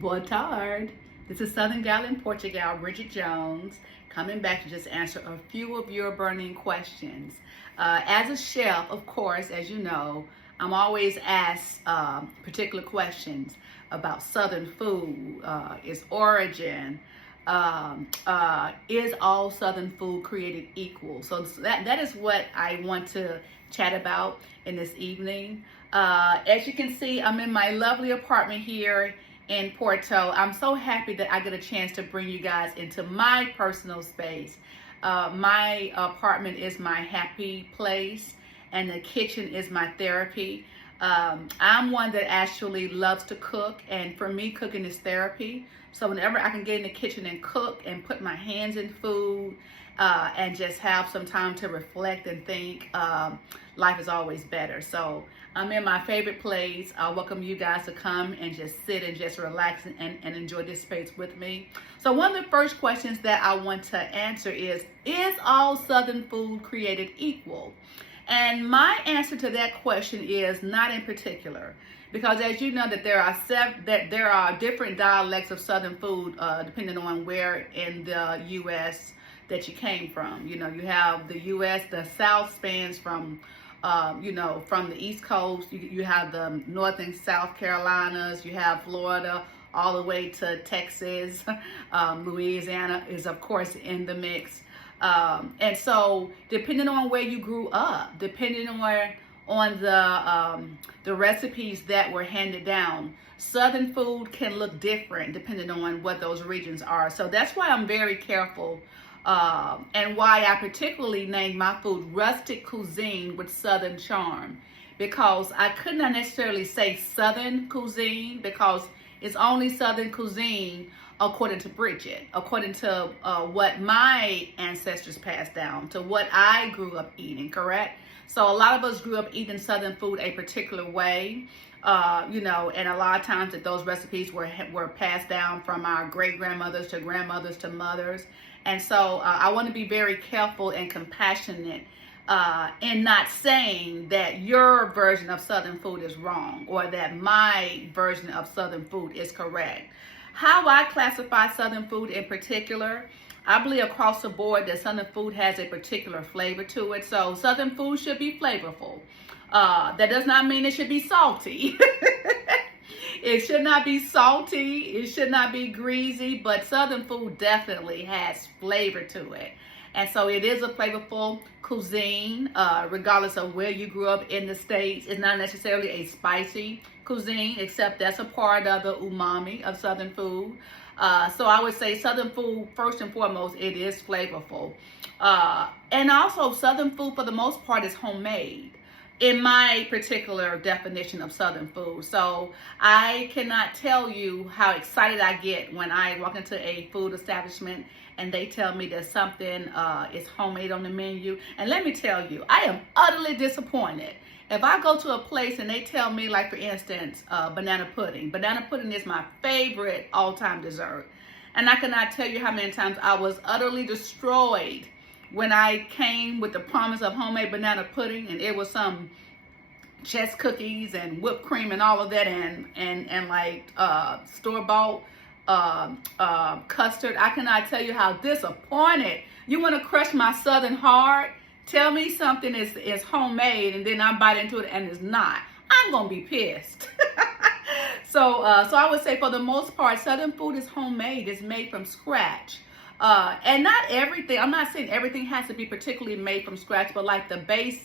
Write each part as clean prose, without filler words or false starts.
Boa tarde. This is SouthernGal in Portugal, Bridget Jones, coming back to just answer a few of your burning questions. As a chef, of course, as you know, I'm always asked particular questions about Southern food, its origin, is all Southern food created equal? So that is what I want to chat about in this evening. As you can see, I'm in my lovely apartment here in Porto. I'm so happy that I get a chance to bring you guys into my personal space. My apartment is my happy place, and the kitchen is my therapy. I'm one that actually loves to cook, and for me, cooking is therapy. So whenever I can get in the kitchen and cook and put my hands in food and just have some time to reflect and think, life is always better. So I'm in my favorite place. I welcome you guys to come and just sit and just relax and enjoy this space with me. So one of the first questions that I want to answer is all Southern food created equal? And my answer to that question is not in particular, because as you know that there are different dialects of Southern food depending on where in the U.S. that you came from. You know, you have the U.S. the South spans from from the East Coast. You have the North and South Carolinas. You have Florida all the way to Texas. Louisiana is of course in the mix. And so depending on where you grew up, depending on the recipes that were handed down, Southern food can look different depending on what those regions are. So that's why I'm very careful and why I particularly named my food rustic cuisine with Southern charm, because I could not necessarily say Southern cuisine because it's only Southern cuisine according to Bridget, according to what my ancestors passed down, to what I grew up eating, correct? So a lot of us grew up eating Southern food a particular way, and a lot of times that those recipes were passed down from our great-grandmothers to mothers. And so I want to be very careful and compassionate in not saying that your version of Southern food is wrong or that my version of Southern food is correct. How I classify Southern food in particular, I believe across the board that Southern food has a particular flavor to it. So Southern food should be flavorful. That does not mean it should be salty. It should not be salty. It should not be greasy, but Southern food definitely has flavor to it. And so it is a flavorful cuisine, regardless of where you grew up in the States. It's not necessarily a spicy cuisine, except that's a part of the umami of Southern food. So I would say Southern food, first and foremost, it is flavorful. And also Southern food, for the most part, is homemade in my particular definition of Southern food. So I cannot tell you how excited I get when I walk into a food establishment and they tell me that something is homemade on the menu. And let me tell you, I am utterly disappointed if I go to a place and they tell me, like for instance, banana pudding. Banana pudding is my favorite all-time dessert. And I cannot tell you how many times I was utterly destroyed when I came with the promise of homemade banana pudding, and it was some chess cookies and whipped cream and all of that, and like store-bought custard. I cannot tell you how disappointed. You want to crush my Southern heart? Tell me something is homemade, and then I bite into it and it's not. I'm gonna be pissed. So I would say for the most part, Southern food is homemade. It's made from scratch. And not everything, I'm not saying everything has to be particularly made from scratch, but like the base,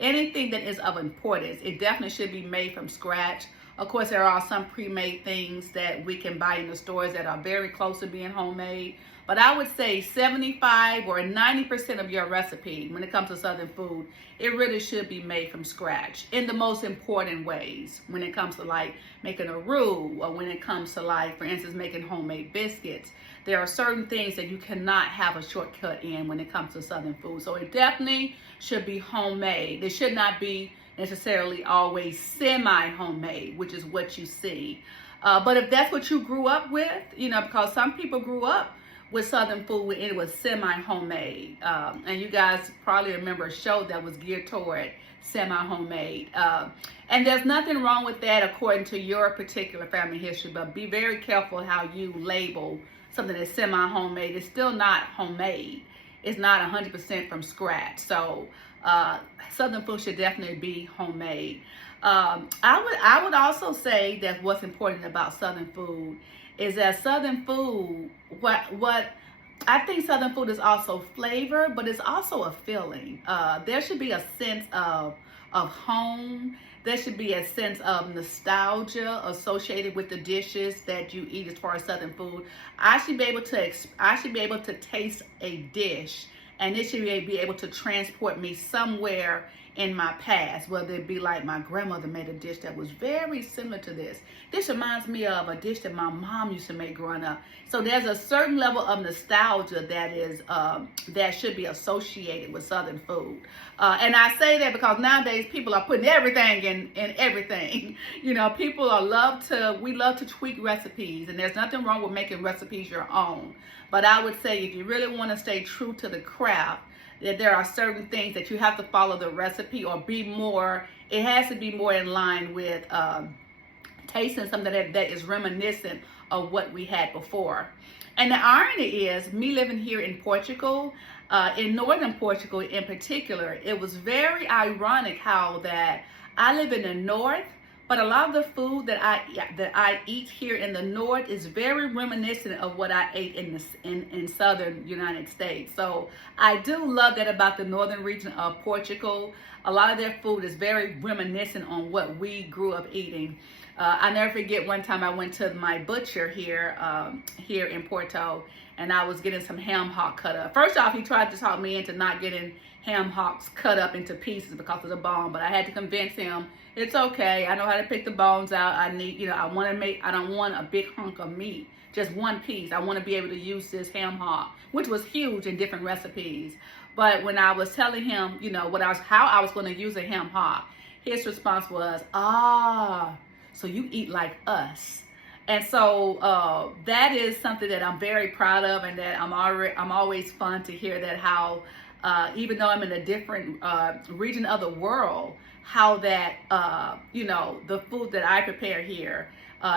anything that is of importance, it definitely should be made from scratch. Of course, there are some pre-made things that we can buy in the stores that are very close to being homemade. But I would say 75 or 90% of your recipe when it comes to Southern food, it really should be made from scratch in the most important ways. When it comes to like making a roux, or when it comes to like, for instance, making homemade biscuits, there are certain things that you cannot have a shortcut in when it comes to Southern food. So it definitely should be homemade. It should not be necessarily always semi-homemade, which is what you see. But if that's what you grew up with, because some people grew up with Southern food and it was semi-homemade. And you guys probably remember a show that was geared toward semi-homemade. And there's nothing wrong with that according to your particular family history, but be very careful how you label something that's semi-homemade. It's still not homemade. It's not 100% from scratch. So Southern food should definitely be homemade. I would also say that what's important about Southern food is that Southern food, what I think Southern food is also flavor, but it's also a feeling. There should be a sense of home. There should be a sense of nostalgia associated with the dishes that you eat as far as Southern food. I should be able to taste a dish, and it should be able to transport me somewhere in my past, whether it be like my grandmother made a dish that was very similar to this. This reminds me of a dish that my mom used to make growing up. So there's a certain level of nostalgia that should be associated with Southern food. And I say that because nowadays people are putting everything in everything. You know, we love to tweak recipes, and there's nothing wrong with making recipes your own. But I would say if you really want to stay true to the craft, that there are certain things that you have to follow the recipe or it has to be more in line with tasting something that is reminiscent of what we had before. And the irony is, me living here in Portugal, in northern Portugal in particular, it was very ironic how that I live in the north, but a lot of the food that I eat here in the north is very reminiscent of what I ate in southern United States. So I do love that about the northern region of Portugal. A lot of their food is very reminiscent on what we grew up eating. I never forget one time I went to my butcher here in Porto, and I was getting some ham hock cut up. First off, he tried to talk me into not getting ham hocks cut up into pieces because of the bone, but I had to convince him it's okay. I know how to pick the bones out. I don't want a big hunk of meat, just one piece. I want to be able to use this ham hock, which was huge in different recipes. But when I was telling him, how I was going to use a ham hock, his response was, so you eat like us. And so that is something that I'm very proud of, and that I'm always fun to hear that how even though I'm in a different region of the world, how that the food that I prepare here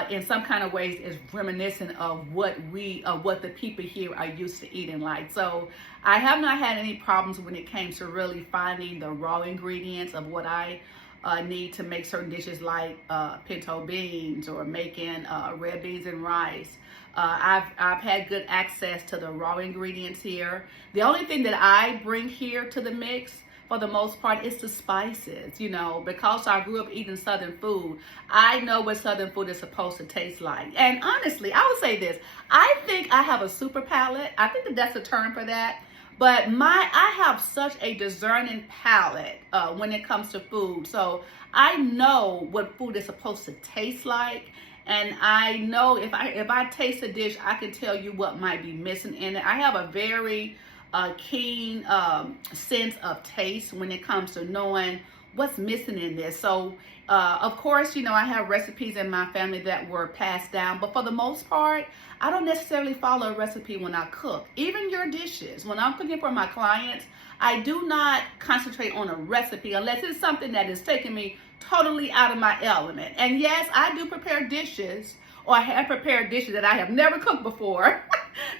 in some kind of ways is reminiscent of what the people here are used to eating like. So I have not had any problems when it came to really finding the raw ingredients of what I need to make certain dishes like pinto beans or making red beans and rice. I've had good access to the raw ingredients here. The only thing that I bring here to the mix for the most part is the spices, because I grew up eating Southern food. I know what Southern food is supposed to taste like. And honestly, I would say this, I think I have a super palate. I think that's a term for that. But I have such a discerning palate when it comes to food. So I know what food is supposed to taste like. And I know if I taste a dish, I can tell you what might be missing in it. I have a very keen sense of taste when it comes to knowing what's missing in this. So of course, I have recipes in my family that were passed down, but for the most part, I don't necessarily follow a recipe when I cook. Even your dishes, when I'm cooking for my clients, I do not concentrate on a recipe unless it's something that is taking me totally out of my element. And yes, I do prepare dishes, or I have prepared dishes that I have never cooked before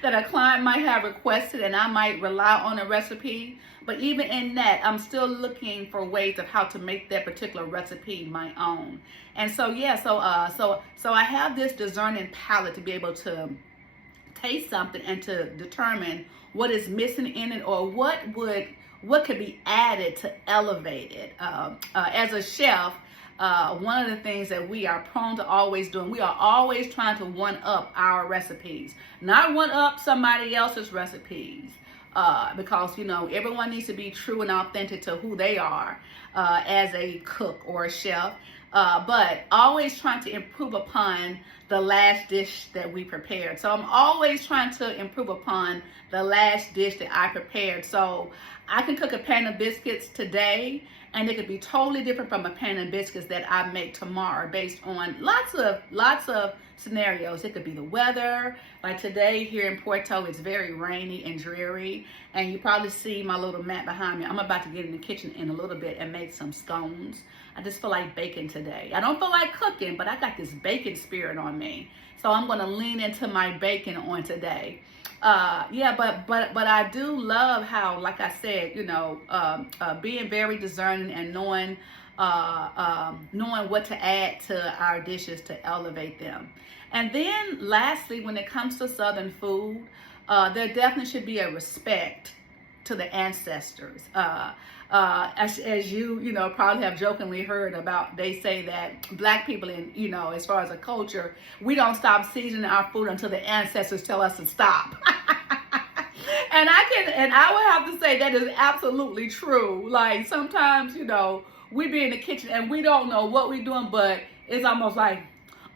that a client might have requested, and I might rely on a recipe. But even in that, I'm still looking for ways of how to make that particular recipe my own. And so so I have this discerning palate to be able to taste something and to determine what is missing in it, or what could be added to elevate it. As a chef, one of the things that we are prone to always doing, we are always trying to one up our recipes, not one up somebody else's recipes. Because everyone needs to be true and authentic to who they are as a cook or a chef, but always trying to improve upon the last dish that we prepared. So I'm always trying to improve upon the last dish that I prepared. So I can cook a pan of biscuits today, And it could be totally different from a pan of biscuits that I make tomorrow based on lots of scenarios. It could be the weather. Like today here in Porto, it's very rainy and dreary. And you probably see my little mat behind me. I'm about to get in the kitchen in a little bit and make some scones. I just feel like baking today. I don't feel like cooking, but I got this baking spirit on me. So I'm going to lean into my baking on today. Yeah, but I do love how, like I said, you know, being very discerning and knowing what to add to our dishes to elevate them. And then lastly, when it comes to Southern food, there definitely should be a respect to the ancestors. As you know, probably have jokingly heard about, they say that black people in, you know, as far as a culture, we don't stop seasoning our food until the ancestors tell us to stop. And I would have to say that is absolutely true. Like sometimes, you know, we be in the kitchen and we don't know what we're doing, but it's almost like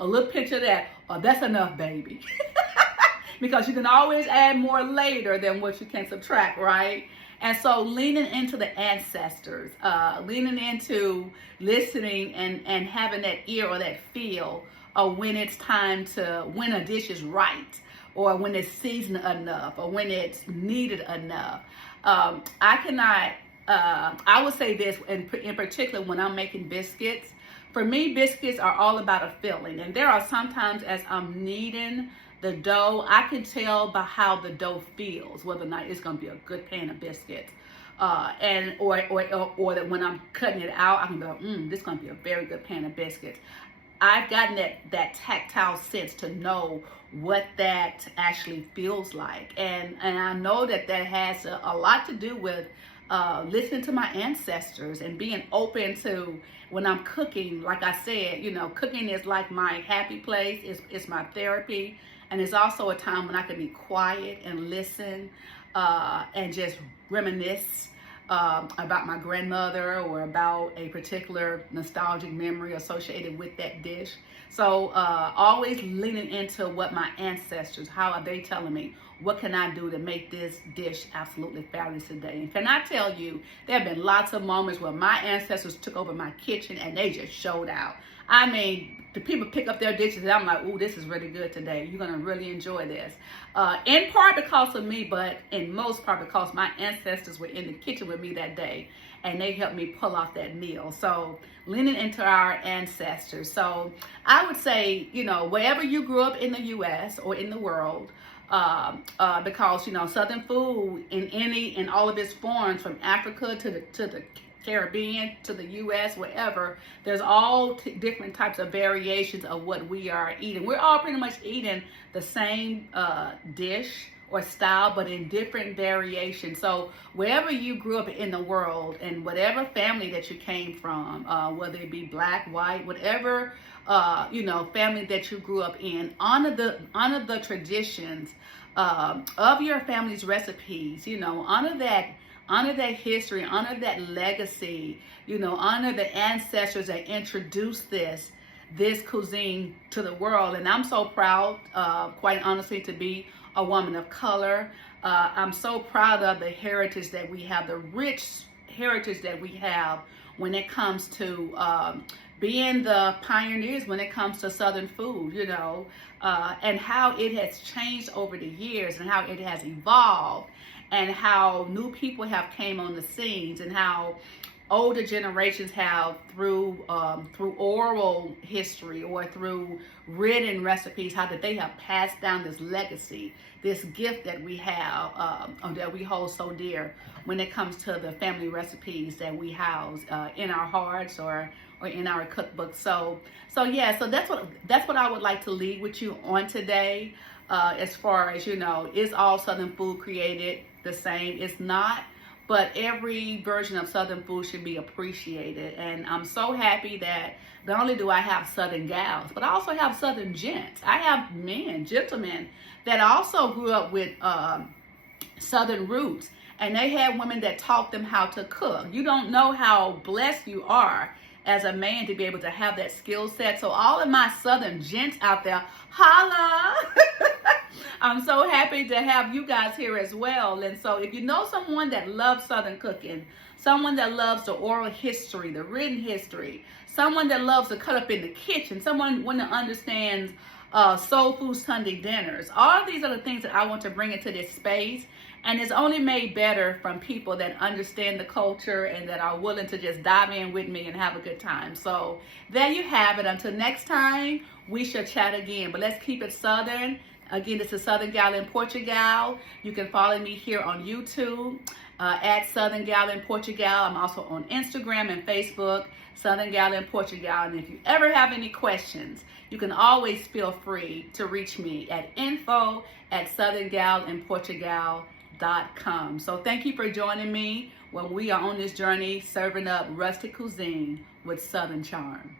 a little pinch of that. Oh, that's enough, baby. Because you can always add more later than what you can subtract, right? And so leaning into the ancestors, leaning into listening and having that ear or that feel of when it's time to, when a dish is right, or when it's seasoned enough, or when it's needed enough. I would say this in particular when I'm making biscuits. For me, biscuits are all about a feeling. And there are sometimes as I'm kneading the dough, I can tell by how the dough feels, whether or not it's going to be a good pan of biscuits. Or that when I'm cutting it out, I can go, this is going to be a very good pan of biscuits. I've gotten that tactile sense to know what that actually feels like. And I know that has a lot to do with listening to my ancestors and being open to when I'm cooking. Like I said, you know, cooking is like my happy place. It's my therapy. And it's also a time when I can be quiet and listen and just reminisce about my grandmother or about a particular nostalgic memory associated with that dish. So always leaning into what my ancestors, how are they telling me, what can I do to make this dish absolutely fabulous today? And can I tell you, there have been lots of moments where my ancestors took over my kitchen and they just showed out. I mean, the people pick up their dishes and I'm like, ooh, this is really good today. You're going to really enjoy this. In part because of me, but in most part because my ancestors were in the kitchen with me that day and they helped me pull off that meal. So leaning into our ancestors. So I would say, you know, wherever you grew up in the U.S. or in the world, because, you know, Southern food in all of its forms, from Africa to the Caribbean to the U.S., wherever, there's all different types of variations of what we are eating. We're all pretty much eating the same dish or style, but in different variations. So wherever you grew up in the world and whatever family that you came from, whether it be black, white, whatever, you know, family that you grew up in, honor the traditions of your family's recipes. You know, honor that history, honor that legacy, you know, honor the ancestors that introduced this cuisine to the world. And I'm so proud, quite honestly, to be a woman of color. I'm so proud of the heritage that we have, the rich heritage that we have when it comes to being the pioneers when it comes to Southern food, you know, and how it has changed over the years and how it has evolved, and how new people have came on the scenes, and how older generations have through oral history or through written recipes, how that they have passed down this legacy, this gift that we have, that we hold so dear when it comes to the family recipes that we house in our hearts or in our cookbooks. So yeah, so that's what I would like to leave with you on today. As far as, you know, is all Southern food created the same? It's not. But every version of Southern food should be appreciated. And I'm so happy that not only do I have Southern gals, but I also have Southern gents. I have gentlemen that also grew up with Southern roots. And they had women that taught them how to cook. You don't know how blessed you are as a man to be able to have that skill set. So all of my Southern gents out there, holla! I'm so happy to have you guys here as well. And so if you know someone that loves Southern cooking, someone that loves the oral history, the written history, someone that loves to cut up in the kitchen, someone that understands soul food Sunday dinners. All of these are the things that I want to bring into this space, and it's only made better from people that understand the culture and that are willing to just dive in with me and have a good time. So there you have it. Until next time, we shall chat again, but let's keep it Southern. Again, this is Southern Gal in Portugal. You can follow me here on YouTube at Southern Gal in Portugal. I'm also on Instagram and Facebook, Southern Gal in Portugal. And if you ever have any questions, you can always feel free to reach me at info@southerngalinportugal.com. So thank you for joining me when we are on this journey serving up rustic cuisine with Southern charm.